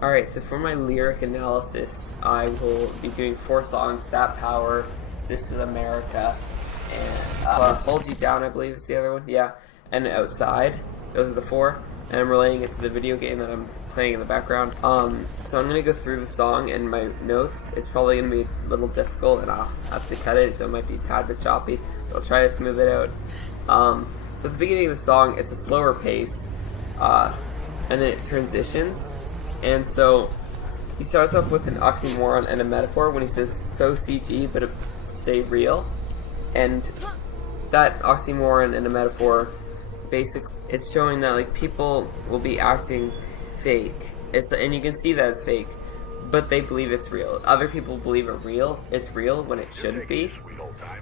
Alright, so for my lyric analysis, I will be doing 4 songs: That Power, This Is America, and Hold You Down, I believe is the other one. Yeah, and Outside. Those are the 4. And I'm relating it to the video game that I'm playing in the background. So I'm going to go through the song and my notes. It's probably going to be a little difficult and I'll have to cut it, so it might be a tad bit choppy. But I'll try to smooth it out. So at the beginning of the song, it's a slower pace, and then it transitions. And so he starts off with an oxymoron and a metaphor when he says so CG but stay real. And that oxymoron and a metaphor, basically it's showing that like people will be acting fake. And you can see that it's fake, but they believe it's real. Other people believe it's real when it shouldn't be.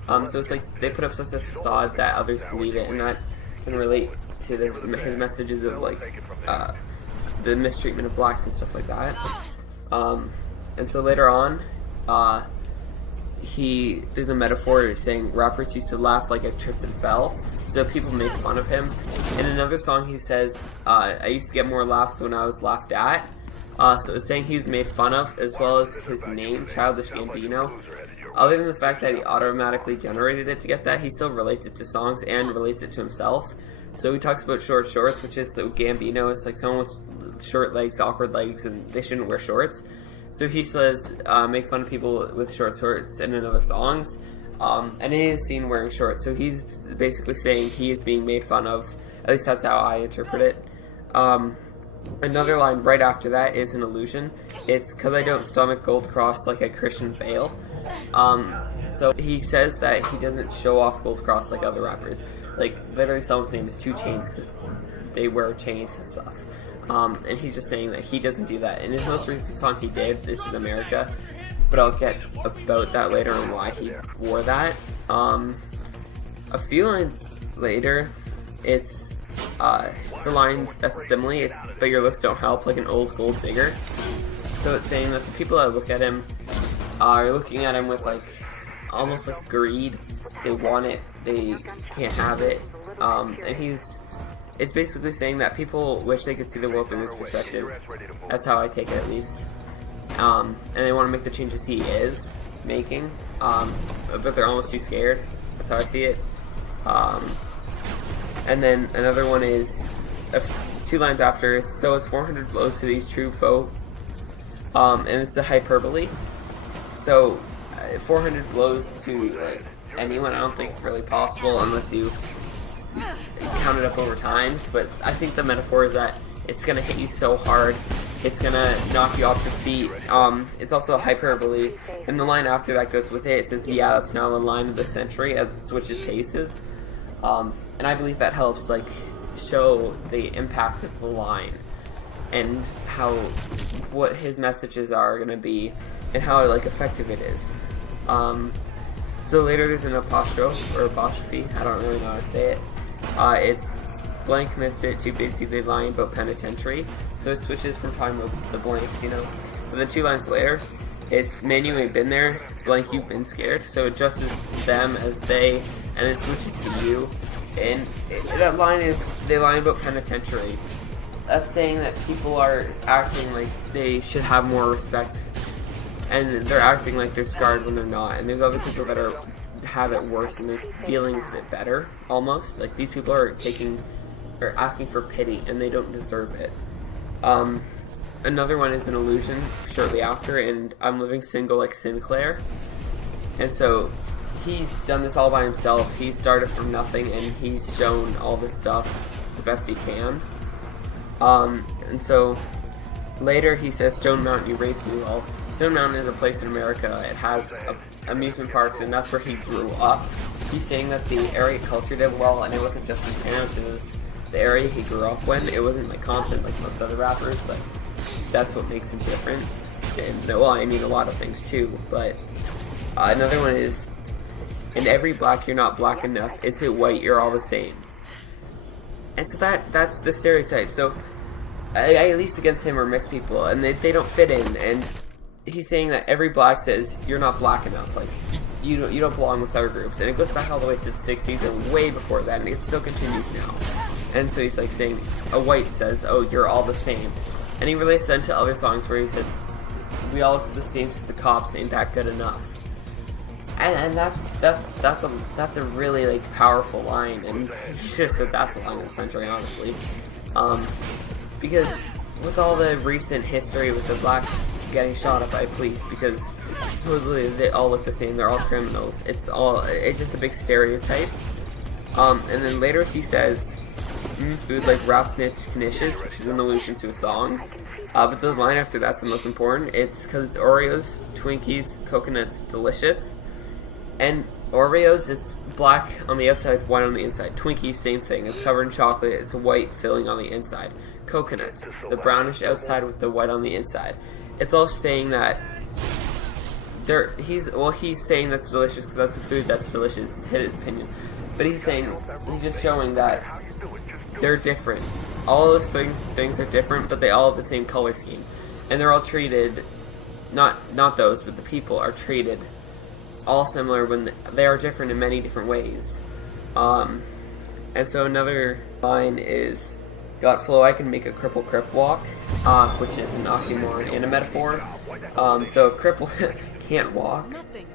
So it's like they put up such a facade that others believe it, and that can relate to his messages of like the mistreatment of blacks and stuff like that. And so later on, there's a metaphor saying rappers used to laugh like I tripped and fell, so people make fun of him. In another song he says, I used to get more laughs when I was laughed at. So it's saying he's made fun of, as well as his name, Childish Gambino. Other than the fact that he automatically generated it to get that, he still relates it to songs and relates it to himself. So he talks about short shorts, which is the Gambino is like someone with short legs, awkward legs, and they shouldn't wear shorts. So he says, make fun of people with short shorts in another songs. And he is seen wearing shorts. So he's basically saying he is being made fun of. At least that's how I interpret it. Another line right after that is an allusion. It's because I don't stomach Gold Cross like a Christian Bale. So he says that he doesn't show off Gold Cross like other rappers. Like, literally someone's name is 2 Chainz because they wear chains and stuff. And he's just saying that he doesn't do that. In his most recent song he did, This Is America, but I'll get about that later and why he wore that. A few lines later, it's a line that's a simile. It's, but your looks don't help, like an old gold digger. So it's saying that the people that look at him are looking at him with like, almost like greed. They want it, they can't have it. And it's basically saying that people wish they could see the world through his perspective. That's how I take it, at least. And they want to make the changes he is making, but they're almost too scared. That's how I see it. And then another one is 2 lines after. So it's 400 blows to these true foe, and it's a hyperbole. So 400 blows to like anyone, I don't think it's really possible unless you count it up over times. But I think the metaphor is that it's gonna hit you so hard, it's gonna knock you off your feet. It's also a hyperbole, and the line after that goes with it. It says, yeah, that's now the line of the century, as it switches paces. And I believe that helps like show the impact of the line and what his messages are gonna be and how like effective it is. So later there's an apostrophe, I don't really know how to say it. It's blank missed it, too busy they lying about penitentiary. So it switches from time with the blanks, you know. But then 2 lines later, it's man you ain't been there, blank you've been scared. So it adjusts them as they, and it switches to you. And that line is, they lie about penitentiary. That's saying that people are acting like they should have more respect, and they're acting like they're scarred when they're not. And there's other people that have it worse and they're dealing with it better, almost. Like these people are asking for pity and they don't deserve it. Another one is an allusion shortly after, and I'm living single like Sinclair. And so he's done this all by himself. He started from nothing and he's shown all this stuff the best he can. And so later he says, Stone Mountain, you raised me well. Stone Mountain is a place in America. It has amusement parks, and that's where he grew up. He's saying that the area culture did well, and it wasn't just his parents, it was the area he grew up in. It wasn't like Compton like most other rappers, but that's what makes him different. And well, I mean a lot of things too, but another one is, in every black you're not black enough, is it white you're all the same. And so that's the stereotype. So at least against him are mixed people, and they don't fit in. And he's saying that every black says you're not black enough, like you don't belong with our groups. And it goes back all the way to the 60s and way before that, and it still continues now. And so he's like saying a white says, oh, you're all the same. And he relates that to other songs where he said, "We all look the same to the cops, ain't that good enough?" And that's a really like powerful line, and he should have said that's the line of the century, honestly, because with all the recent history with the blacks getting shot up by police because supposedly they all look the same, they're all criminals. It's just a big stereotype. And then later he says, "Food like rap snitch knishes," which is an allusion to a song. But the line after that's the most important. It's because it's Oreos, Twinkies, coconuts, delicious. And Oreos is black on the outside, white on the inside. Twinkies, same thing. It's covered in chocolate. It's a white filling on the inside. Coconuts, the brownish outside with the white on the inside. It's all saying that he's saying that's delicious because that's the food that's delicious. His opinion, but he's just showing that they're different. All those things are different, but they all have the same color scheme, and they're all treated, not those, but the people are treated all similar when they are different in many different ways. And so another line is, "Got flow, I can make a cripple crip walk," which is an oxymoron and a metaphor. So a cripple can't walk.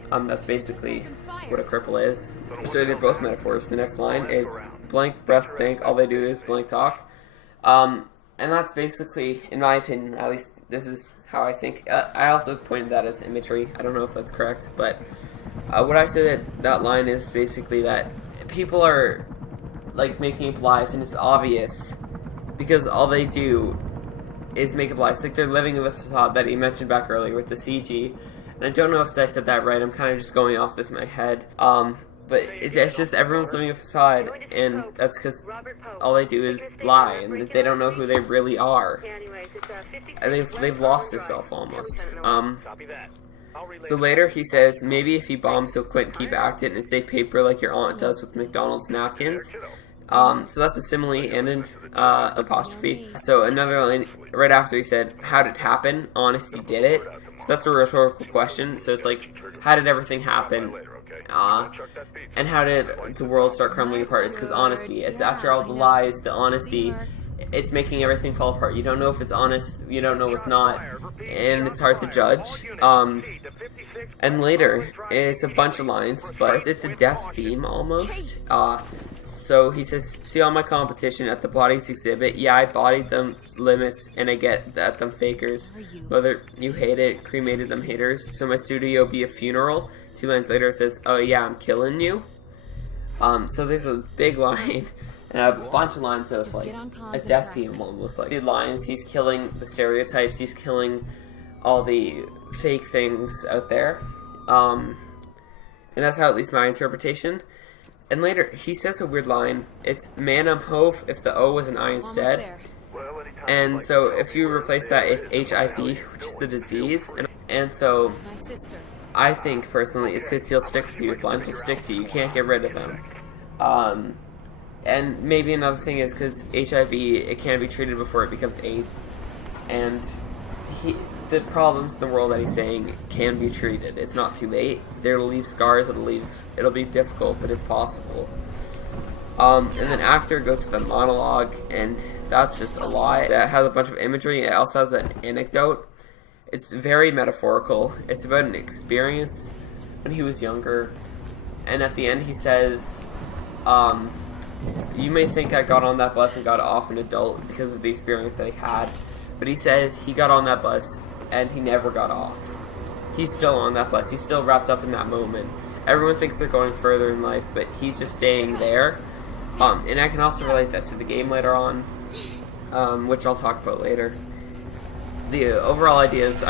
That's basically what a cripple is. So they're both metaphors. The next line is, "Blank breath stank, all they do is blank talk." And that's basically, in my opinion, at least this is how I think. I also pointed that as imagery. I don't know if that's correct, but what I say that line is basically that people are like making up lies, and it's obvious because all they do is make up lies. Like they're living in the facade that he mentioned back earlier with the CG. And I don't know if I said that right. I'm kind of just going off this in my head. But it's just everyone's living a facade, and that's because all they do is lie, and they don't know who they really are. And they've lost themselves almost. So later he says, "Maybe if he bombs, he'll quit and keep acting and save paper like your aunt does with McDonald's napkins." So that's a simile and an apostrophe. So another line right after he said, "How did it happen? Honesty did it." So that's a rhetorical question. So it's like, how did everything happen? And how did the world start crumbling apart? It's because honesty. It's after all the lies, the honesty, it's making everything fall apart. You don't know if it's honest, you don't know what's not, and it's hard to judge. And later, it's a bunch of lines, but it's a death theme almost. So he says, "See all my competition at the bodies exhibit. Yeah, I bodied them limits, and I get at them fakers. Whether you hate it, cremated them haters. So my studio be a funeral." 2 lines later it says, "Oh yeah, I'm killing you." So there's a big line and a bunch of lines of like a death theme almost. Like the lines, he's killing the stereotypes, he's killing all the fake things out there. And that's how at least my interpretation. And later he says a weird line. It's "Man, I'm hove" if the O was an I instead. And so if you replace that, it's HIV, which is the disease. And so I think personally it's because he'll stick with you. His lines will stick to you. You can't get rid of them. And maybe another thing is because HIV, it can be treated before it becomes AIDS. And the problems in the world that he's saying can be treated. It's not too late. It'll leave scars. It'll be difficult, but it's possible. And then after it goes to the monologue, and that's just a lot. That has a bunch of imagery. It also has an anecdote. It's very metaphorical. It's about an experience when he was younger. And at the end he says, "You may think I got on that bus and got off an adult because of the experience that he had." But he says he got on that bus and he never got off. He's still on that bus. He's still wrapped up in that moment. Everyone thinks they're going further in life, but he's just staying there. And I can also relate that to the game later on, which I'll talk about later. The overall idea is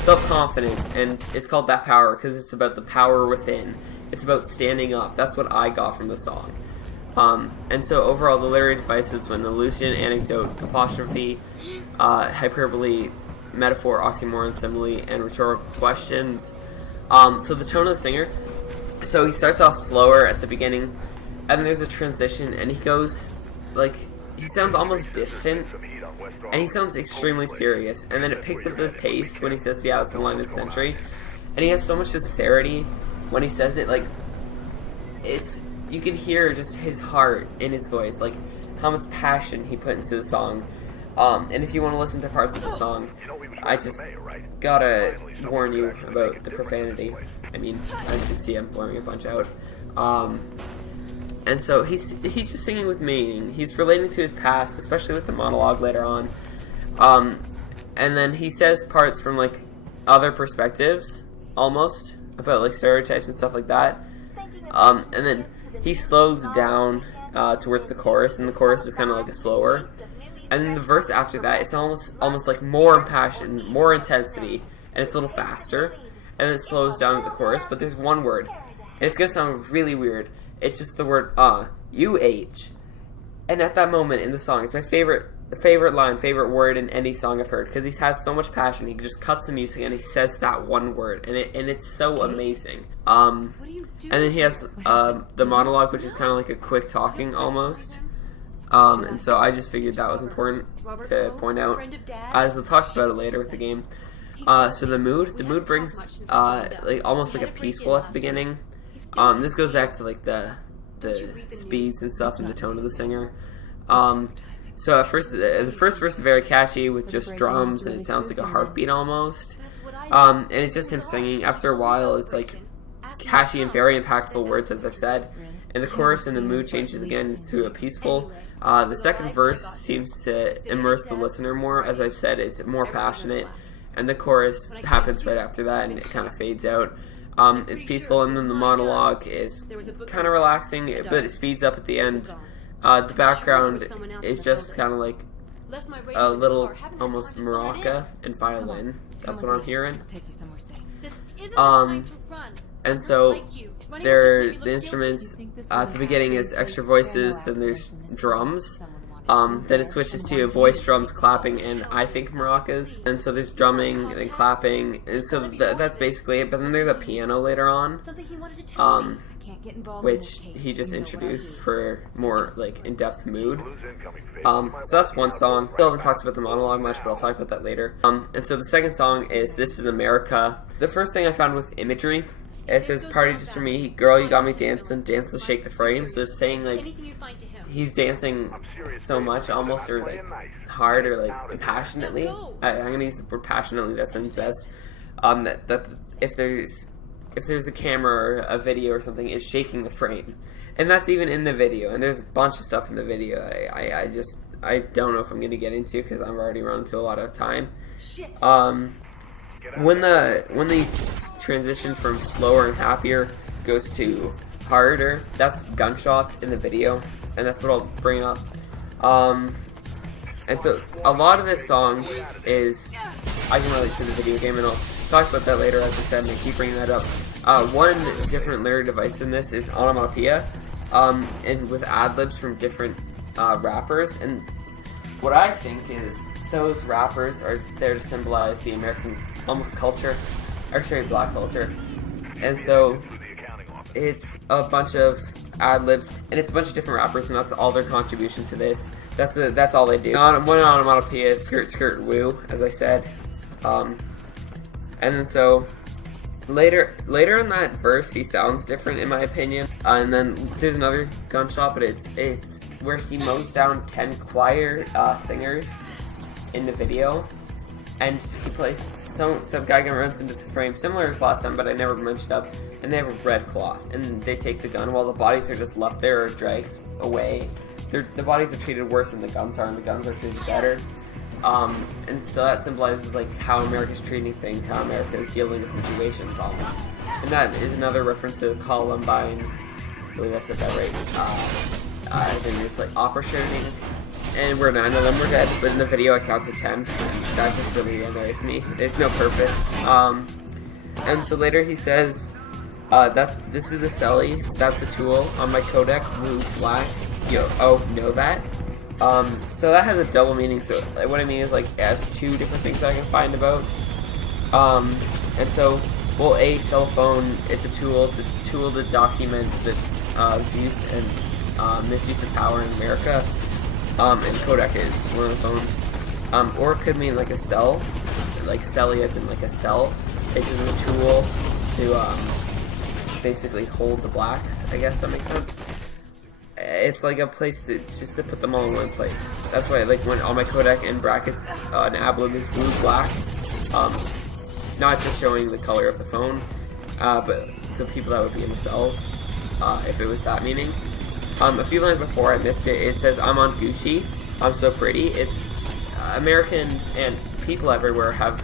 self-confidence, and it's called That Power because it's about the power within. It's about standing up. That's what I got from the song. And so overall, the literary devices when allusion, anecdote, apostrophe, hyperbole, metaphor, oxymoron, simile, and rhetorical questions. So the tone of the singer. So he starts off slower at the beginning, and then there's a transition, and he goes he sounds almost distant. And he sounds extremely serious, and then it picks up the pace when he says, "Yeah, that's the line of the century," and he has so much sincerity when he says it. Like, you can hear just his heart in his voice, like how much passion he put into the song. And if you want to listen to parts of the song, I just gotta warn you about the profanity. I mean, as you see, I'm blurring a bunch out. And so he's just singing with meaning. He's relating to his past, especially with the monologue later on. And then he says parts from like other perspectives, almost, about like stereotypes and stuff like that. And then he slows down towards the chorus, and the chorus is kind of like a slower. And then the verse after that, it's almost like more passion, more intensity, and it's a little faster. And then it slows down at the chorus, but there's one word, and it's gonna sound really weird. It's just the word UH. And at that moment in the song, it's my favorite line, favorite word in any song I've heard, because he has so much passion. He just cuts the music and he says that one word, and it's so amazing. And then he has the monologue, which is kind of like a quick talking almost. And so I just figured that was important to point out, as they'll talk about it later with the game. So the mood brings like almost like a peaceful at the beginning. This goes back to like the speeds and stuff and the tone of the singer. So at first, the first verse is very catchy with just drums, and it sounds like a heartbeat almost. And it's just him singing. After a while, it's like catchy and very impactful words, as I've said. And the chorus and the mood changes again to a peaceful. The second verse seems to immerse the listener more. As I've said, it's more passionate. And the chorus happens right after that, and it kind of fades out. It's peaceful, and then the monologue is kind of relaxing, but it speeds up at the end. The background is just kind of like a little, almost maraca and violin. That's what I'm hearing. And so the instruments at the beginning is extra voices, then there's drums. Then it switches to voice, drums, clapping, and I think maracas. And so there's drumming and clapping, and so that's basically it. But then there's a piano later on, which he just introduced for more like in-depth mood. So that's one song. Still haven't talked about the monologue much, but I'll talk about that later. And so the second song is "This Is America." The first thing I found was imagery. It says, "Party just for me, girl, you got me dancing, dance to shake the frame." So it's saying like he's dancing so much, almost, or like hard, or like passionately. I'm gonna use the word passionately. That sounds best. That if there's a camera or a video or something, is shaking the frame, and that's even in the video. And there's a bunch of stuff in the video. I don't know if I'm gonna get into because I'm already running into a lot of time. When the transition from slower and happier goes to harder, that's gunshots in the video, and that's what I'll bring up. And so a lot of this song is, I can relate to the video game, and I'll talk about that later, as I said, and I keep bringing that up. One different lyric device in this is onomatopoeia, and with ad-libs from different rappers. And what I think is those rappers are there to symbolize the American almost culture, or sorry, black culture. And so it's a bunch of ad-libs, and it's a bunch of different rappers, and that's all their contribution to this. That's all they do. One onomatopoeia is skirt, skirt, woo, as I said. And then so later in that verse, he sounds different, in my opinion. And then there's another gunshot, but it's where he mows down 10 choir singers in the video, and he plays some guy runs into the frame, similar as last time, but I never mentioned up, and they have a red cloth, and they take the gun while the bodies are just left there or dragged away. The bodies are treated worse than the guns are, and the guns are treated better. And so that symbolizes like how America's treating things, how America is dealing with situations almost. And that is another reference to Columbine. I believe I said that right. I think it's like opera shooting, and where 9 of them were dead, but in the video I counted 10. That just really annoys me. There's no purpose. And so later he says that this is a celly, that's a tool on my codec, blue, black. Yo, oh, know that? So that has a double meaning. So what I mean is like it has two different things that I can find about. And so, well, a cell phone, it's a tool. It's a tool to document the abuse and misuse of power in America. And codec is one of the phones. Or it could mean like a cell, like celly as in like a cell. It's just a tool to basically hold the blacks. I guess that makes sense. it's like a place just to put them all in one place. That's why, like, when on my codec in brackets, an ablum is blue black, not just showing the color of the phone, but the people that would be in the cells, if it was that meaning. A few lines before I missed it, it says, "I'm on Gucci, I'm so pretty." It's Americans and people everywhere have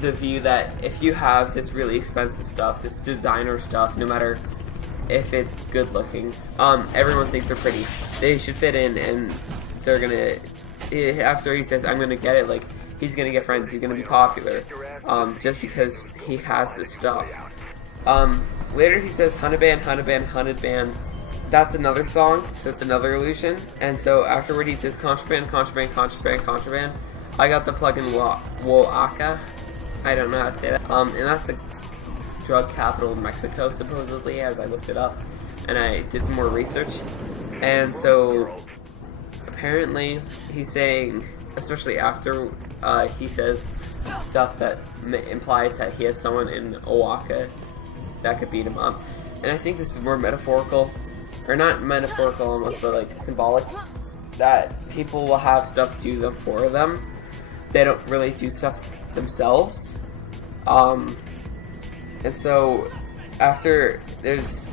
the view that if you have this really expensive stuff, this designer stuff, no matter if it's good looking, everyone thinks they're pretty. They should fit in, and they're gonna, after he says, "I'm gonna get it," like, he's gonna get friends, he's gonna be popular, just because he has this stuff. Later he says, "Hunted band, hunted band, hunted band." That's another song, so it's another illusion. And so afterward he says, "Contraband, contraband, contraband, contraband. I got the plugin Woaka." I don't know how to say that. And that's the drug capital of Mexico, supposedly, as I looked it up. And I did some more research. And so apparently he's saying, especially after he says stuff that implies that he has someone in Oaxaca that could beat him up. And I think this is more metaphorical, or not metaphorical almost, but like symbolic, that people will have stuff do them for them. They don't really do stuff themselves. And so after there's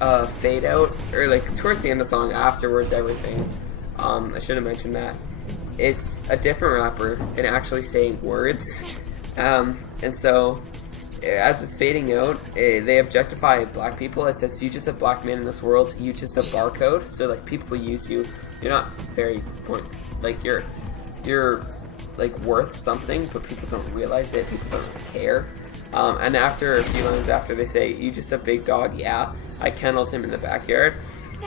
a fade out, or like towards the end of the song, afterwards everything, I should have mentioned that, it's a different rapper and actually saying words. And so as it's fading out, they objectify black people. It says, "You just a black man in this world, you just a barcode." So like, people use you, you're not very like, you're like worth something, but people don't realize it, people don't care. And after a few lines after, they say, "You just a big dog, yeah, I kenneled him in the backyard."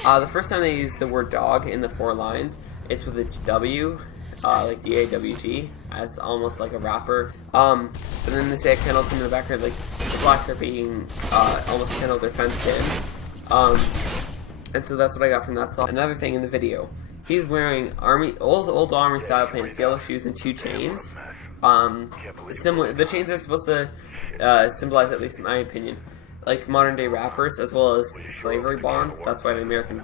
The first time they use the word dog in the 4 lines, it's with a W, like D-A-W-G, as almost like a rapper. But then they say, "I kenneled him in the backyard," like the blacks are being almost kenneled or fenced in. And so that's what I got from that song. Another thing in the video, he's wearing old army style pants, yellow shoes, and 2 chains. Similar. The chains are supposed to symbolize, at least in my opinion, like modern day rappers as well as slavery bonds. That's why the American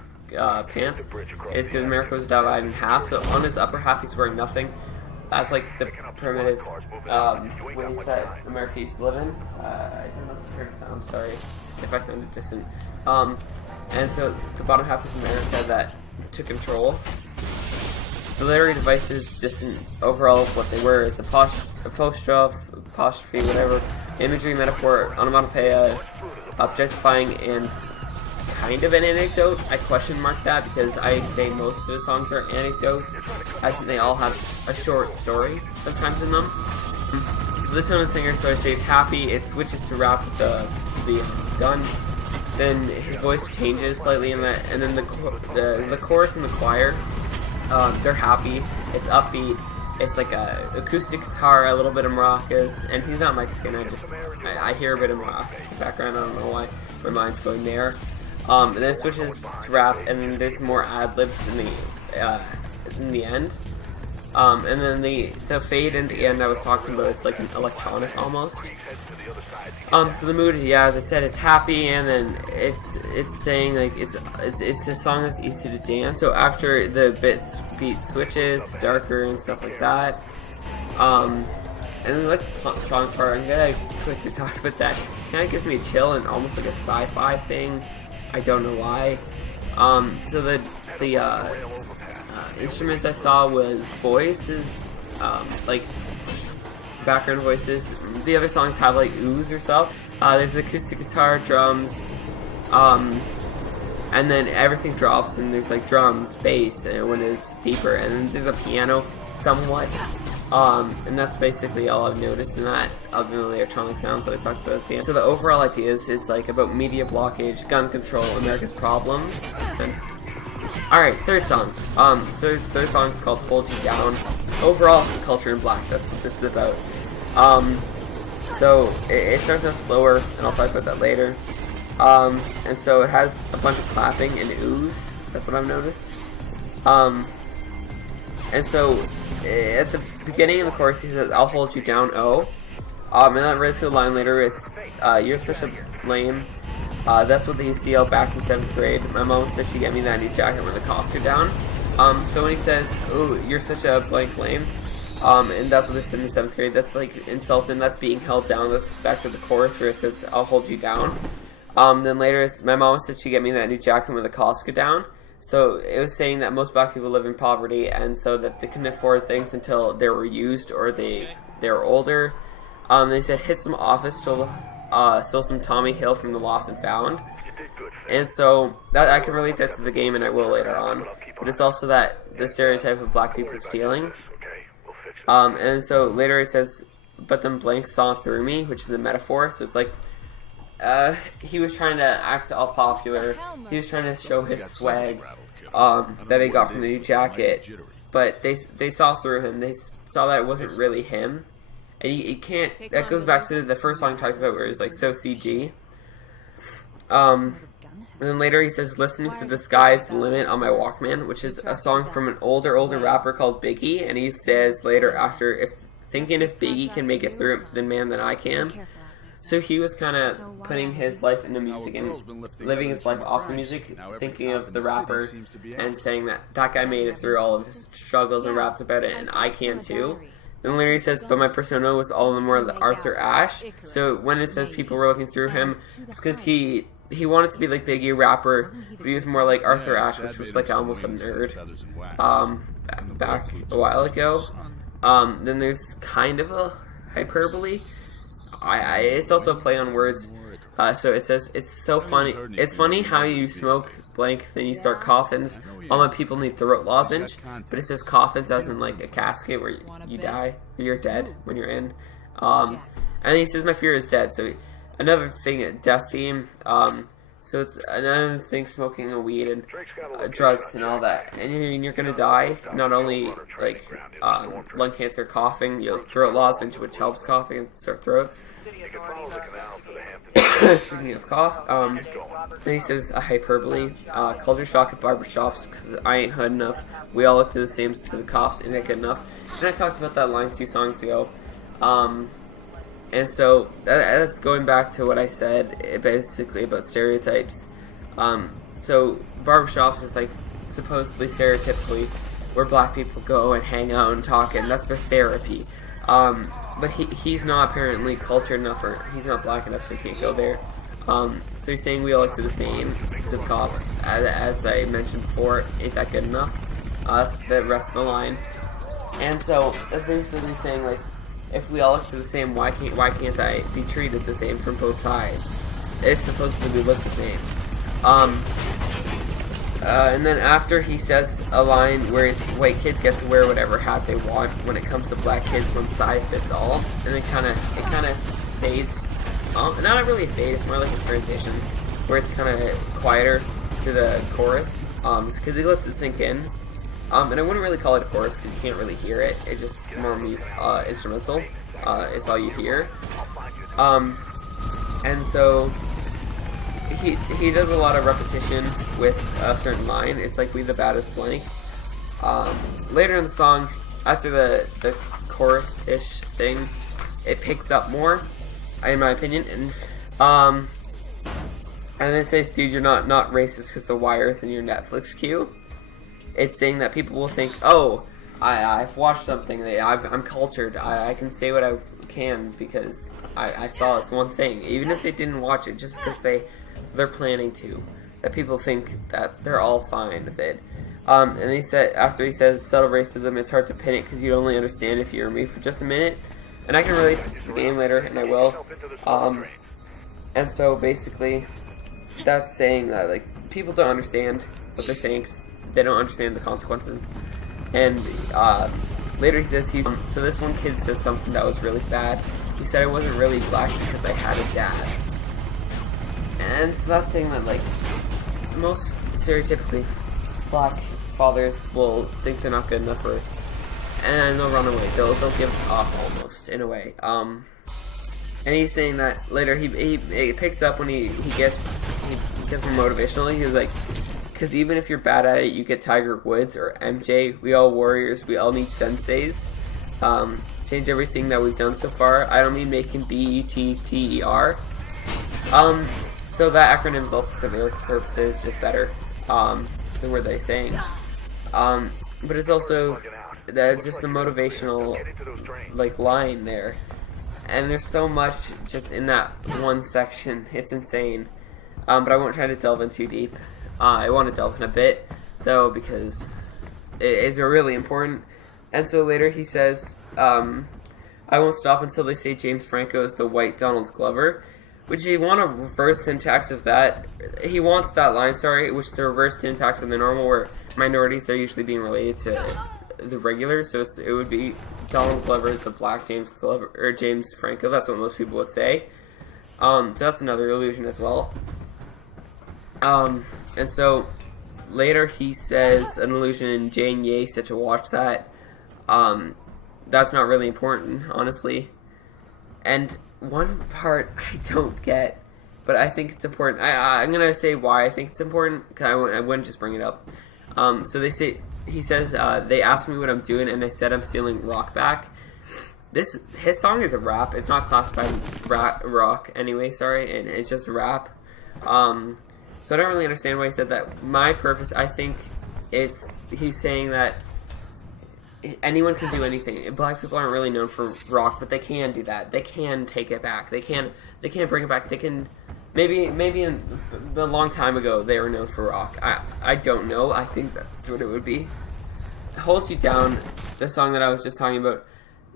pants is because America was divided in half. So on his upper half he's wearing nothing. That's like the primitive ways that America used to live in. I don't know if the sound. I'm sorry if I sounded distant. And so the bottom half is America that took control. The literary devices, just in overall of what they were, is apostrophe, whatever, imagery, metaphor, onomatopoeia, objectifying, and kind of an anecdote. I question mark that because I say most of the songs are anecdotes. I think they all have a short story sometimes in them. So the tone of the singer, so I say it's happy, it switches to rap with the gun. Then his voice changes slightly in that, and then the chorus and the choir, they're happy, it's upbeat, it's like a acoustic guitar, a little bit of maracas, and he's not Mexican, I hear a bit of maracas in the background, I don't know why my mind's going there. And then it switches to rap, and then there's more ad-libs in the end. And then the fade in the end I was talking about is like an electronic almost. So the mood, yeah, as I said, is happy, and then it's saying like it's a song that's easy to dance. So after the beat switches, darker and stuff like that. And then like the song part, I'm gonna quickly talk about that. Kind of gives me a chill and almost like a sci-fi thing. I don't know why. So the instruments I saw was voices, like background voices. The other songs have like ooze or stuff. There's acoustic guitar, drums, and then everything drops and there's like drums, bass, and when it's deeper, and then there's a piano somewhat. And that's basically all I've noticed in that, other than the electronic sounds that I talked about at the end. So the overall ideas is like about media blockage, gun control, America's problems. And alright, third song. So third song is called Hold You Down. Overall, culture in black, that's what this is about. So it starts off slower, and I'll talk about that later. And so it has a bunch of clapping and ooze, that's what I've noticed. And so at the beginning of the chorus he says, "I'll hold you down, oh." And that raised to a line later is, "You're such a lame, That's what they used to yell back in 7th grade. My mom said she'd get me that new jacket when the costs go down. So when he says, "Oh, you're such a blank lame," and that's what they said in 7th grade, that's like insulting, that's being held down. That's back to the chorus where it says, "I'll hold you down." Then later, my mom said she'd get me that new jacket when the costs go down. So it was saying that most black people live in poverty, and so that they couldn't afford things until they were used or they were older. They said hit some office, stole some Tommy Hill from the Lost and Found. And so that I can relate that to the game, and I will later on. But it's also that the stereotype of black people stealing. And so later it says, "But them blanks saw through me," which is a metaphor. So it's like he was trying to act all popular. He was trying to show his swag that he got from the new jacket. But they saw through him. They saw that it wasn't really him. And you can't. That goes back to the first song I talked about, where it's like so CG. And then later he says, "Listening to the Sky's the Limit" on my Walkman, which is a song from an older rapper called Biggie. And he says later, after if Biggie can make it through, then man, then I can. So he was kind of putting his life into music and living his life off the music, thinking of the rapper and saying that guy made it through all of his struggles and raps about it, and I can too. Then later he says, "But my persona was all the more Arthur Ashe." So when it says people were looking through him, it's because he wanted to be like Biggie, a rapper, but he was more like Arthur Ashe, which was like almost a nerd back a while ago. Then there's kind of a hyperbole. It's also a play on words. So it says, "It's so funny. It's funny how you smoke blank, then you start coffins. All my people need throat lozenge." But it says coffins as in like a casket where you die, or you're dead when you're in. And he says, "My fear is dead." So another thing, a death theme. So it's another thing, smoking a weed and drugs and all that, and you're gonna die. Not only like lung cancer, coughing, throat lozenge, which helps coughing and sore throats. Speaking of cough, then he says a hyperbole, "Culture shock at barbershops because I ain't hood enough. We all look the same to the cops. Ain't that good enough?" And I talked about that line 2 songs ago. And so that's going back to what I said basically about stereotypes. So barbershops is like supposedly stereotypically where black people go and hang out and talk, and that's their therapy. But he's not apparently cultured enough, or he's not black enough, so he can't go there. So he's saying we all look to the same to the cops. As I mentioned before, ain't that good enough? That's the rest of the line. And so that's basically saying like, if we all look to the same, why can't I be treated the same from both sides? If supposedly we look the same. And then after he says a line where it's white kids get to wear whatever hat they want. When it comes to black kids, one size fits all. And then it kind of fades. Not really a fade, it's more like a transition where it's kind of quieter to the chorus. Because he lets it sink in. And I wouldn't really call it a chorus because you can't really hear it. It's just more instrumental. Is all you hear. And so he does a lot of repetition with a certain line. It's like "We the baddest blank." Later in the song, after the chorus-ish thing, it picks up more, in my opinion. And then it says, "Dude, you're not racist because The Wire's in your Netflix queue." It's saying that people will think, "Oh, I've watched something. I'm cultured. I can say what I can because I saw this one thing." Even if they didn't watch it, just because they're planning to. That people think that they're all fine with it. And he said, after he says subtle racism, it's hard to pin it because you'd only understand if you were me for just a minute. And I can relate this to the game later, and I will. And so basically, that's saying that like people don't understand what they're saying. They don't understand the consequences. And later he says so this one kid says something that was really bad. He said I wasn't really black because I had a dad. And so that's saying that like most stereotypically black fathers will think they're not good enough, and they'll run away. They'll give up almost in a way. And he's saying that later he picks up when he gets more motivational. He was like, because even if you're bad at it, you get Tiger Woods or MJ. We all warriors. We all need senseis. Change everything that we've done so far. I don't mean making BETTER. So that acronym is also for lyric purposes, just better than what they're saying. But it's also just the motivational like line there, and there's so much just in that one section. It's insane. But I won't try to delve in too deep. I want to delve in a bit though because it's really important. And so later he says, I won't stop until they say James Franco is the white Donald Glover, which you want a reverse syntax of that. He wants that line, sorry, which is the reverse syntax of the normal, where minorities are usually being related to the regular. So it would be Donald Glover is the black James Glover, or James Franco. That's what most people would say. So that's another illusion as well. And so later he says an illusion in Jane Ye said to watch that. That's not really important, honestly. And one part I don't get, but I think it's important. I'm gonna say why I think it's important, because I wouldn't just bring it up. So he says they asked me what I'm doing, and I said I'm stealing rock back. His song is a rap. It's not classified rock anyway. Sorry, and it's just a rap. So I don't really understand why he said that. My purpose, I think, he's saying that anyone can do anything. Black people aren't really known for rock, but they can do that. They can take it back. They can bring it back. They can maybe in a long time ago they were known for rock. I don't know. I think that's what it would be. Holds You Down, the song that I was just talking about.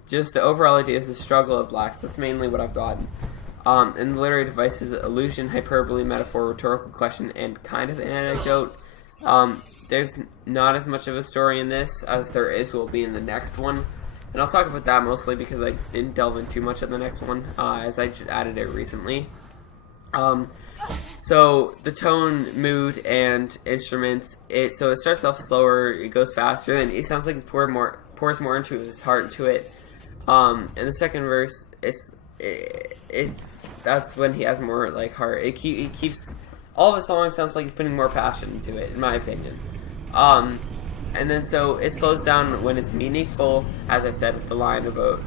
Just the overall idea is the struggle of blacks. That's mainly what I've gotten. And the literary devices: illusion, hyperbole, metaphor, rhetorical question, and kind of an anecdote. There's not as much of a story in this as there will be in the next one. And I'll talk about that mostly because I didn't delve in too much in the next one, as I just added it recently. So the tone, mood, and instruments, so it starts off slower, it goes faster, and it sounds like it's pours more into his heart into it. And the second verse, that's when he has more like heart. He keeps all of his songs sounds like he's putting more passion into it, in my opinion. And then so it slows down when it's meaningful, as I said with the line about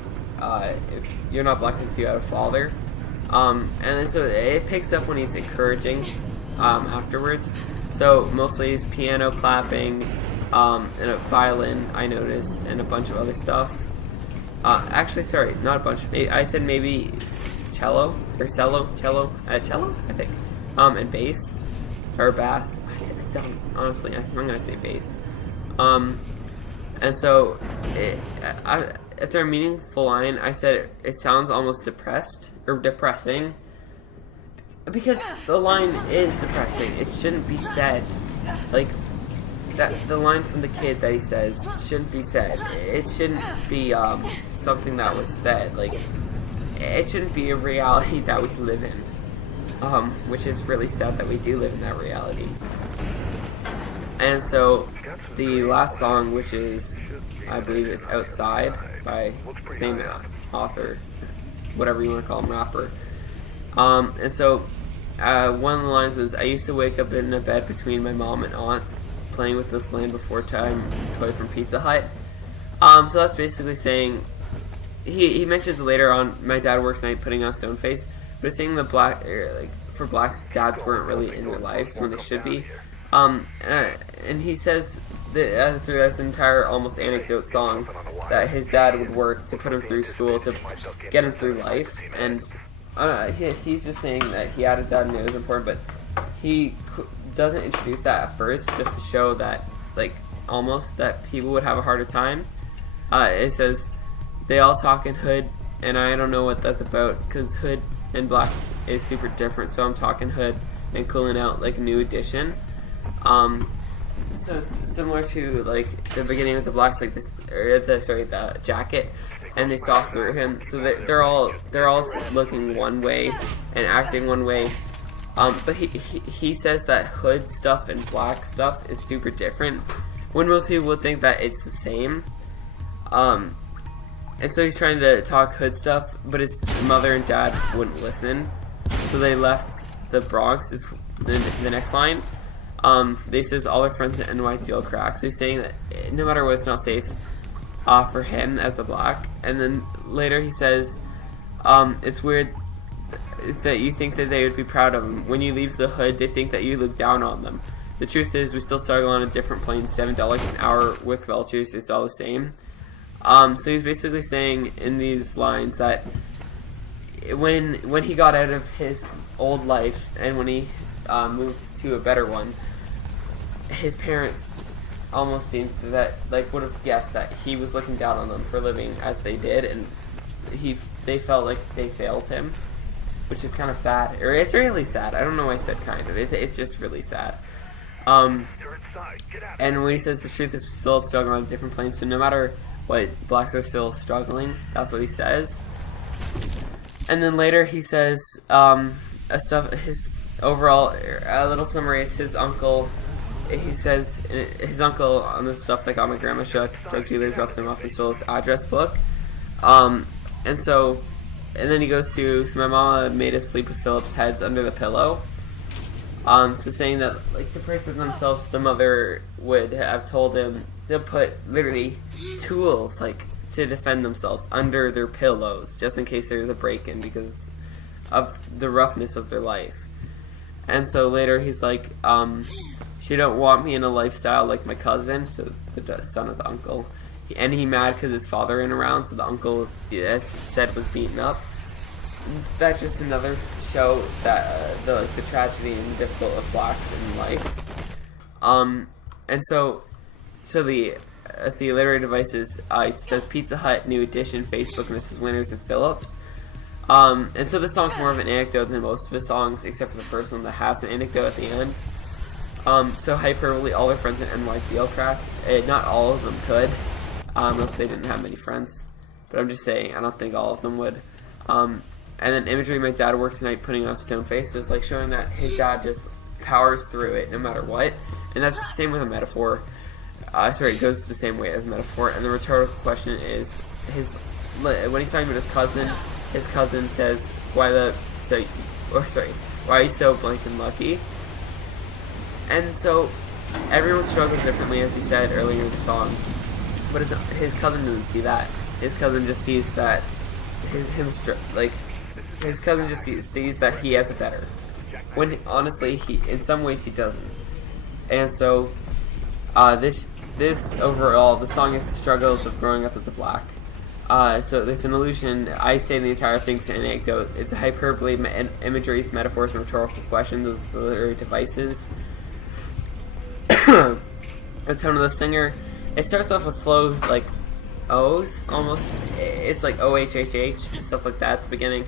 if you're not black because you had a father. And then so it picks up when he's encouraging afterwards. So mostly it's piano clapping, and a violin I noticed, and a bunch of other stuff. Actually, sorry, not a bunch. I said maybe cello or cello, I think. And bass or bass. I don't honestly. I'm gonna say bass. And so after a meaningful line, I said it sounds almost depressed or depressing, because the line is depressing. It shouldn't be said. Like that, the line from the kid that he says shouldn't be said. It shouldn't be something that was said. Like it shouldn't be a reality that we live in. Which is really sad that we do live in that reality. And so the last song, which is, I believe it's Outside by the same author, whatever you want to call him, rapper. And so one of the lines is, I used to wake up in a bed between my mom and aunt, playing with this Land Before Time toy from Pizza Hut. So that's basically saying, he mentions later on, my dad works night putting on stone face, but it's saying for blacks, dads weren't really in their lives when they should be. And he says that through this entire almost anecdote song that his dad would work to put him through school, to get him through life. And he's just saying that he had a dad and it was important, but he doesn't introduce that at first, just to show that, like, almost that people would have a harder time. It says, they all talk in hood, and I don't know what that's about, because hood and black is super different, so I'm talking hood and cooling out like a new edition. So it's similar to like the beginning with the blacks, like this, or the jacket, and they saw through him. So they're all looking one way and acting one way. But he says that hood stuff and black stuff is super different, when most people would think that it's the same. And so he's trying to talk hood stuff, but his mother and dad wouldn't listen. So they left the Bronx, is the next line. They says all their friends at NY deal crack. So he's saying that no matter what, it's not safe for him as a black. And then later he says, it's weird that you think that they would be proud of them. When you leave the hood, they think that you look down on them. The truth is, we still struggle on a different plane. $7 an hour with vultures, it's all the same. So he's basically saying in these lines that when he got out of his old life and when he moved to a better one, his parents almost seemed that would have guessed that he was looking down on them for living as they did, and they felt like they failed him, which is kind of sad. Or it's really sad. I don't know why I said kind of. It's just really sad. And when he says the truth is still struggling on a different plane, so no matter what, blacks are still struggling. That's what he says. And then later he says his overall a little summary is his uncle. He says his uncle on the stuff that got my grandma shook. Drug dealers roughed him up and stole his address book. And then he goes to, so my mama made us sleep with Philip's heads under the pillow. So saying that, like, to protect themselves, the mother would have told him to put literally tools, like, to defend themselves under their pillows, just in case there's a break-in because of the roughness of their life. And so later he's like, she don't want me in a lifestyle like my cousin, so the son of the uncle. And he mad because his father ain't around, so the uncle, as said, was beaten up. That's just another show that the tragedy and difficult of blacks in life. And so the literary devices, it says Pizza Hut, New Edition, Facebook, Mrs. Winters, and Phillips. And so this song's more of an anecdote than most of his songs, except for the first one that has an anecdote at the end. So hyperbole, all their friends in NYDL crack. Not all of them could, unless they didn't have many friends. But I'm just saying, I don't think all of them would. And then imagery, my dad works tonight putting on a stone face. So it's like showing that his dad just powers through it no matter what. And that's the same with a metaphor. It goes the same way as a metaphor. And the rhetorical question is, when he's talking about his cousin says, why are you so blank and lucky? And so everyone struggles differently, as he said earlier in the song. But his cousin doesn't see that. His cousin just sees that his cousin just sees that he has it better, when honestly in some ways he doesn't. And so this overall, the song is the struggles of growing up as a black. So there's an allusion. I say the entire thing's an anecdote. It's a hyperbole, imageries, metaphors, and rhetorical questions. Those are the literary devices. The tone of the singer, it starts off with slow, like, O's, almost. It's like O-H-H-H, stuff like that at the beginning.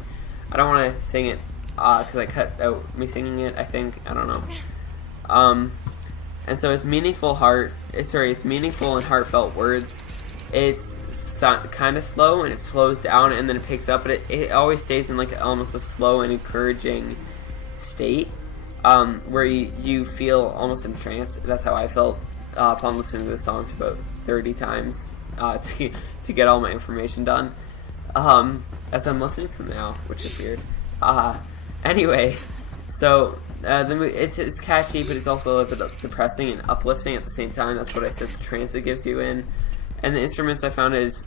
I don't want to sing it, because I cut out me singing it, I think. I don't know. And so it's meaningful and heartfelt words. It's kind of slow, and it slows down, and then it picks up, but it always stays in, like, almost a slow and encouraging state, where you feel almost entranced. That's how I felt upon listening to the songs about 30 times to get all my information done, as I'm listening to them now, which is weird. Anyway, so it's catchy, but it's also a bit depressing and uplifting at the same time. That's what I said the trance it gives you in. And the instruments I found is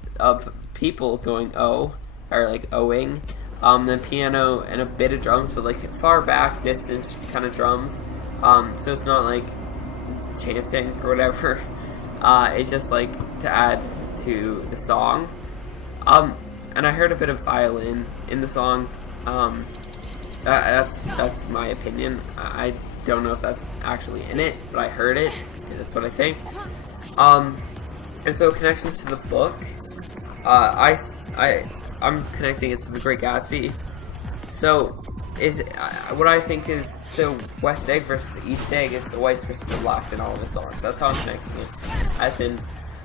people going oh, or like ohing, then piano and a bit of drums, but like far back distance kind of drums. So it's not like chanting or whatever. It's just like to add to the song. And I heard a bit of violin in the song. That's my opinion. I don't know if that's actually in it, but I heard it, and that's what I think. And so connection to the book, I'm connecting it to The Great Gatsby. So what I think is the West Egg versus the East Egg is the whites versus the blacks in all of the songs. That's how I'm connecting it. As in,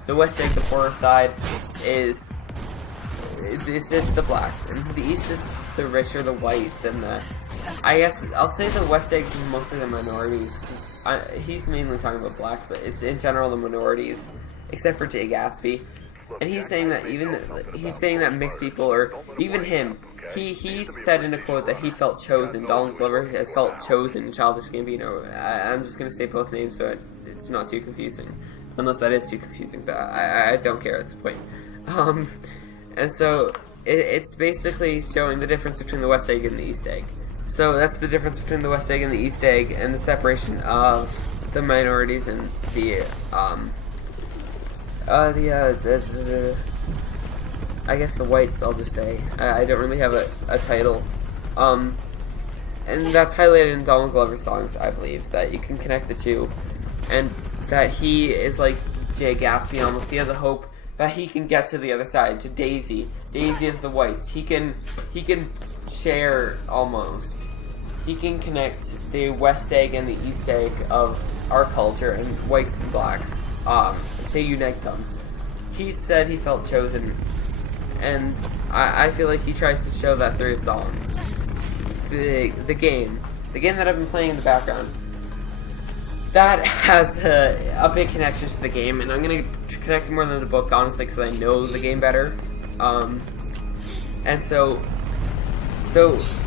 the West Egg, the poorer side, is it's the blacks, and the East is the richer, the whites, and I guess I'll say the West Egg is mostly the minorities, because he's mainly talking about blacks, but it's in general the minorities, except for Jay Gatsby. And he's saying that mixed people, or even him, he said in a quote that he felt chosen. Donald Glover has felt chosen in Childish Gambino. I'm just going to say both names so it's not too confusing. Unless that is too confusing, but I don't care at this point. And so it's basically showing the difference between the West Egg and the East Egg. So that's the difference between the West Egg and the East Egg, and the separation of the minorities and the I guess the whites. I'll just say I don't really have a title, and that's highlighted in Donald Glover's songs. I believe that you can connect the two, and that he is like Jay Gatsby almost. He has a hope that he can get to the other side, to Daisy. Daisy is the whites. He can share almost. He can connect the West Egg and the East Egg of our culture and whites and blacks to unite them. He said he felt chosen, and I feel like he tries to show that through his song. The game that I've been playing in the background, that has a big connection to the game, and I'm going to connect more than the book, honestly, because I know the game better. And so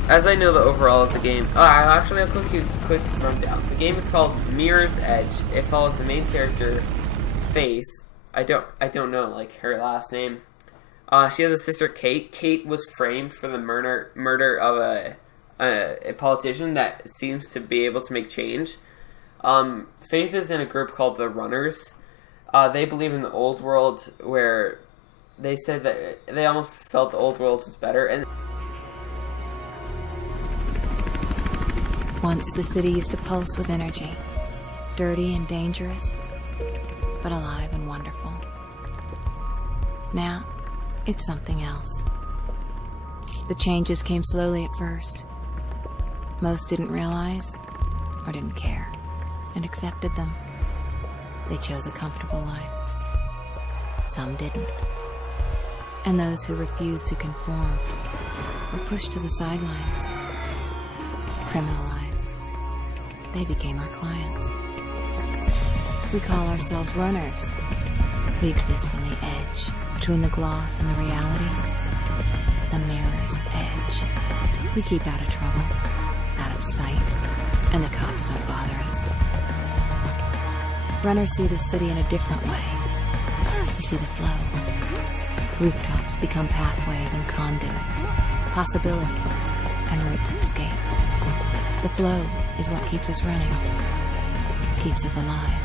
as I know the overall of the game, I'll quick rundown. The game is called Mirror's Edge. It follows the main character, Faith. I don't know like her last name. She has a sister, Kate. Kate was framed for the murder of a politician that seems to be able to make change. Faith is in a group called the Runners. They believe in the old world, where they said that they almost felt the old world was better. And once the city used to pulse with energy, dirty and dangerous, but alive and wonderful. Now, it's something else. The changes came slowly at first. Most didn't realize, or didn't care, and accepted them. They chose a comfortable life. Some didn't. And those who refused to conform were pushed to the sidelines, criminalized. They became our clients. We call ourselves runners. We exist on the edge, between the gloss and the reality. The mirror's edge. We keep out of trouble, out of sight, and the cops don't bother us. Runners see the city in a different way. We see the flow. Rooftops become pathways and conduits, possibilities, and routes of escape. The flow is what keeps us running, keeps us alive.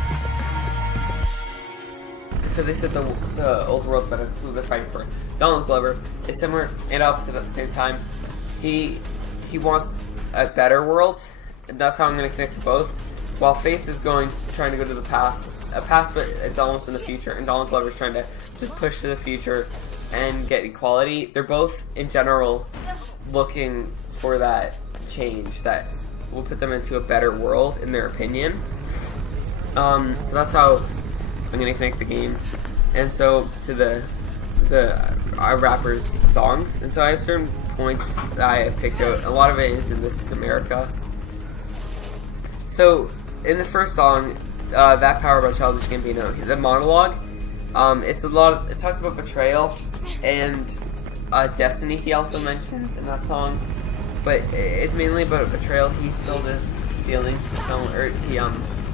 So they said the old world's better. That's what they're fighting for. Donald Glover is similar and opposite at the same time. He wants a better world, and that's how I'm going to connect both. While Faith is trying to go to the past, but it's almost in the future, and Donald Glover is trying to just push to the future and get equality. They're both, in general, looking for that change that will put them into a better world, in their opinion. So that's how I'm going to connect the game, and so to our rappers' songs. And so I have certain points that I have picked out. A lot of it is in This Is America. So in the first song, That Power by Childish Gambino, the monologue, it talks about betrayal and destiny. He also mentions in that song, but it's mainly about betrayal. He spilled his feelings for someone, or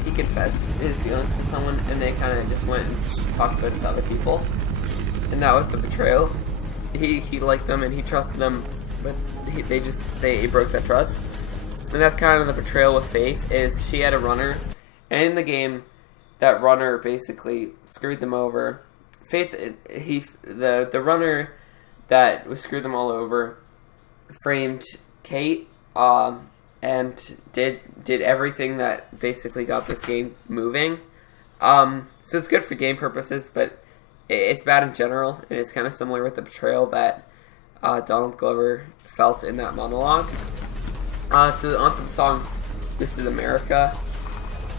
he confessed his feelings for someone, and they kind of just went and talked about it to other people, and that was the betrayal. He liked them and he trusted them, but they broke that trust, and that's kind of the betrayal with Faith. Is she had a runner, and in the game, that runner basically screwed them over. Faith, the runner that was screwed them all over, framed Kate, and did everything that basically got this game moving. So it's good for game purposes, but it's bad in general, and it's kind of similar with the betrayal that Donald Glover felt in that monologue. Onto the song, This Is America.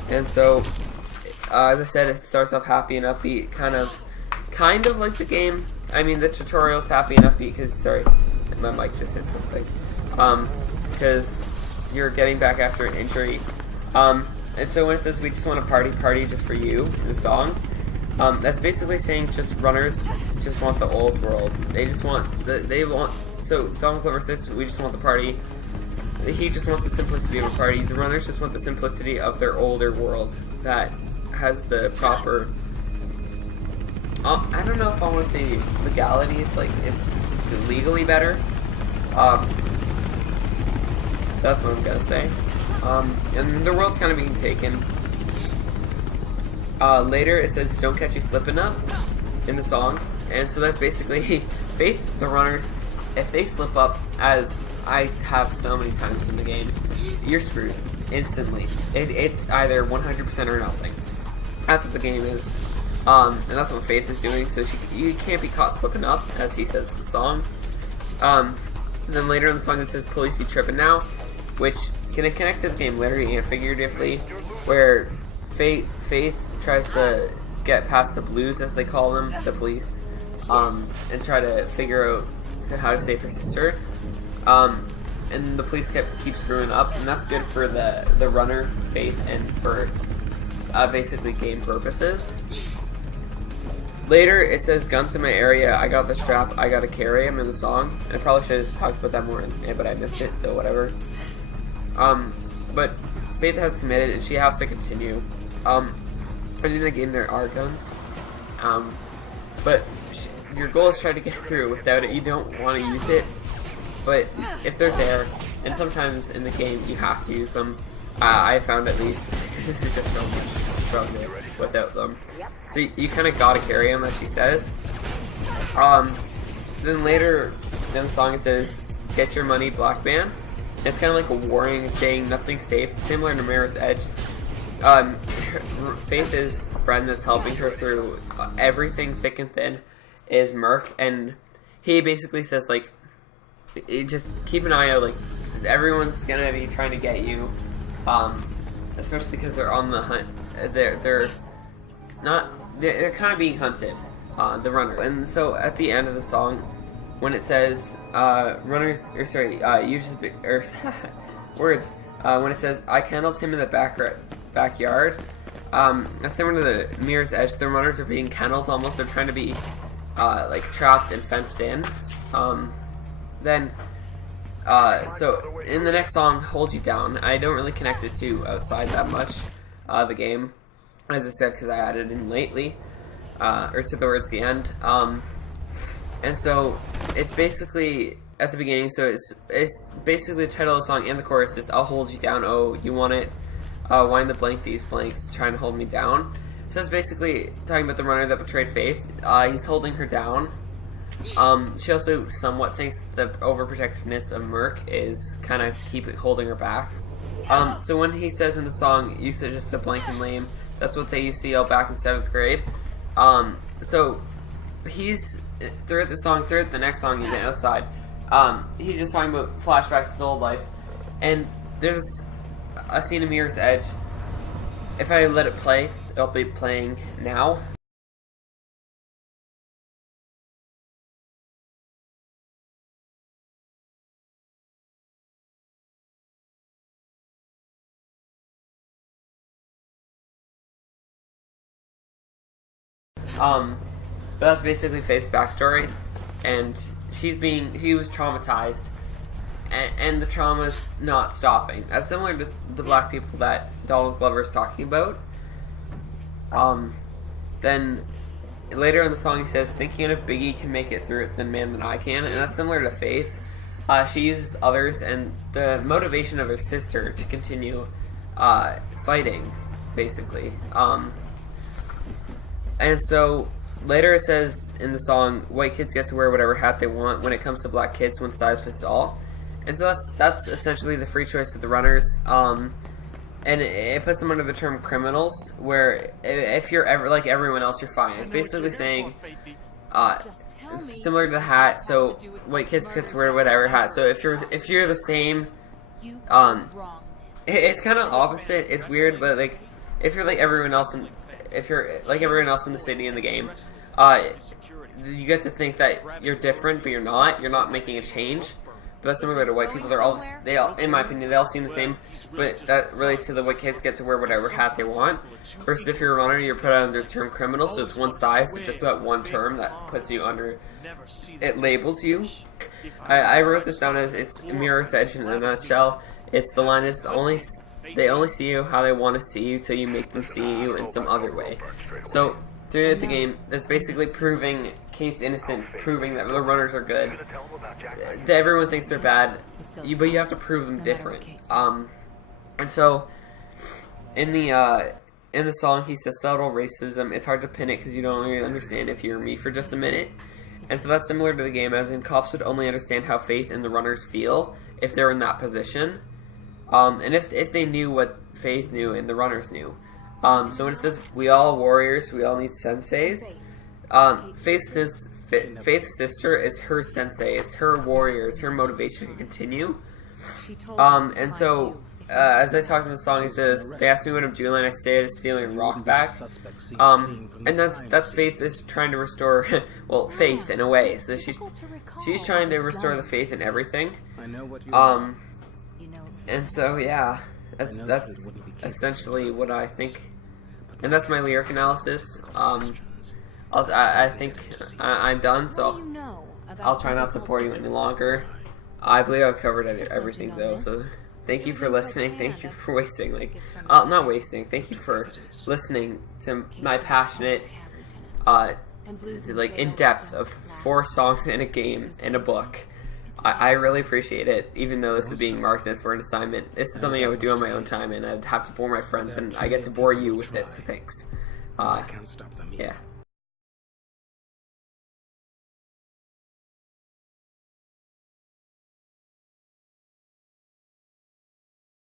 And so, as I said, it starts off happy and upbeat, kind of like the game. I mean, the tutorial's happy and upbeat, because, sorry, my mic just hit something. Because you're getting back after an injury. And so when it says we just want to party just for you, in the song, that's basically saying just runners just want the old world. So Donald Glover says we just want the party. He just wants the simplicity of a party. The runners just want the simplicity of their older world that has the proper, I don't know if I want to say legalities, like legally better. That's what I'm gonna say. And the world's kind of being taken. Later it says "Don't catch you slipping up" in the song, and so that's basically Faith, the runners. If they slip up, as I have so many times in the game, you're screwed instantly. It's either 100% or nothing. That's what the game is, and that's what Faith is doing. So you can't be caught slipping up, as he says in the song. Then later in the song it says "Police be tripping now," which can connect to the game literally and figuratively, where Faith tries to get past the blues, as they call them, the police, and try to figure out how to save her sister. And the police keep screwing up, and that's good for the runner, Faith, and for basically game purposes. Later, it says "Guns in my area, I got the strap, I gotta carry him" in the song. And I probably should have talked about that more, but I missed it, so whatever. But Faith has committed, and she has to continue. But in the game, there are guns. But your goal is try to get through without it. You don't want to use it, but if they're there, and sometimes in the game you have to use them. I found at least this is just so much struggle without them. So you kind of gotta carry them, as she says. Then later in the song it says "Get your money, Black Man." It's kind of like a warning saying nothing's safe, similar to Mirror's Edge. Faith's friend that's helping her through everything thick and thin is Merc, and he basically says like, just keep an eye out, like everyone's gonna be trying to get you, especially because they're on the hunt. They're kind of being hunted, the runner. And so at the end of the song, when it says runners, or sorry, words, when it says "I kennelled him in the backyard," that's similar to the Mirror's Edge. The runners are being kennelled almost. They're trying to be like trapped and fenced in. So in the next song, "Hold You Down," I don't really connect it to outside that much the game, as I said, because I added in lately, or to the words the end. And so it's basically at the beginning. So it's basically the title of the song and the chorus is "I'll hold you down, oh you want it, wind the blank these blanks, trying to hold me down." So it's basically talking about the runner that betrayed Faith. He's holding her down. She also somewhat thinks the overprotectiveness of Merc is kind of holding her back. So when he says in the song, "You said just a blank and lame," that's what they used to yell back in 7th grade. So he's throughout the next song, he's outside. He's just talking about flashbacks to his old life, and there's a scene in Mirror's Edge. If I let it play, it'll be playing now. But that's basically Faith's backstory, and she was traumatized, and the trauma's not stopping. That's similar to the black people that Donald Glover is talking about. Then later in the song he says, "Thinking if Biggie can make it through it, then man, then I can," and that's similar to Faith. She uses others and the motivation of her sister to continue fighting, basically. And so later it says in the song, "White kids get to wear whatever hat they want. When it comes to black kids, one size fits all." And so that's essentially the free choice of the runners. And it puts them under the term criminals, where if you're ever like everyone else, you're fine. It's basically saying, similar to the hat. So white kids get to wear whatever hat. So if you're the same, it's kind of opposite. It's weird, but like if you're like everyone else in the city in the game, you get to think that you're different, but you're not. You're not making a change. But that's similar to white people. They all, in my opinion, they all seem the same. But that relates to the white kids get to wear whatever hat they want. Versus if you're a runner, you're put under the term criminal. So it's one size. It's just about one term that puts you under. It labels you. I wrote this down as it's Mirror's Edge in a nutshell. The line is they only see you how they want to see you till you make them see you in some other way. So throughout the game that's basically proving Kate's innocent, proving that the runners are good. Everyone thinks they're bad, but you have to prove them different. And so in the song he says subtle racism. It's hard to pin it because you don't really understand if you're me for just a minute. And so that's similar to the game, as in cops would only understand how Faith and the runners feel if they're in that position. And if they knew what Faith knew and the runners knew. So when it says, we all warriors, we all need senseis, Faith's sister is her sensei. It's her warrior. It's her motivation to continue. And so, as I talked in the song, he says, they asked me what I'm doing, I stayed stealing rock back. And that's Faith is trying to restore, well, faith in a way. So she's trying to restore the faith in everything. And so, yeah, that's essentially what I think. And that's my lyric analysis. I think I'm done, so I'll try not to bore you any longer. I believe I've covered everything, though, so thank you for listening. Thank you for wasting, not wasting, thank you for listening to my passionate, in-depth of 4 songs in a game and a book. I really appreciate it, even though this is being marked as for an assignment. This is something I would do on my own time, and I'd have to bore my friends, and I get to bore you with it, so thanks. Yeah.